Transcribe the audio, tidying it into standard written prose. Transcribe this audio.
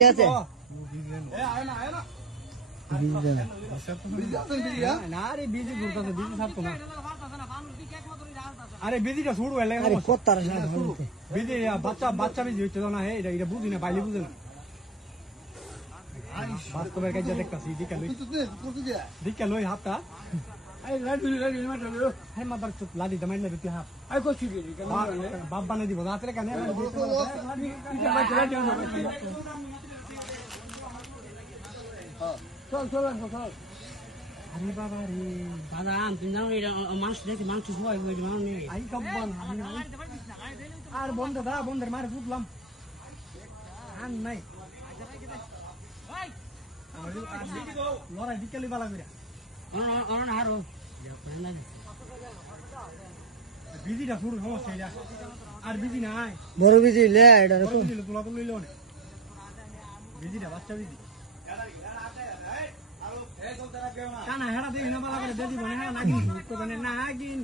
ঠিক আছে আরে বিজিটা শুরু হলে বিজি বাচ্চা বাচ্চা বিজি হচ্ছে না এটা বুঝি না বাইলে বুঝে না বাস্তবের কাছে দেখতেছি দিকে লই হাতটা মাতার চুপ লাদি দমাই না তুই হাত বাপ বানাই দিব রাত্রে কেন চল চল চল আরে বাবা রে দাদা তুমি জানো এটা মাংস দেখি মাংস সবাই বই মানো নেই আই কব্বান আর বন্ধ দা বন্ধের মারে ফুটলাম আন নাই লড়াই বিকেলি বালা করে হারো বিজিটা শুরু সমস্যা এটা আর বিজি নাই বড় বিজি লে এটা তোলা তো লইল না বিজিটা বাচ্চা বিজি কানা হেড়া দেখি না বালা করে দিদি বনে হ্যাঁ নাগিন নাগিন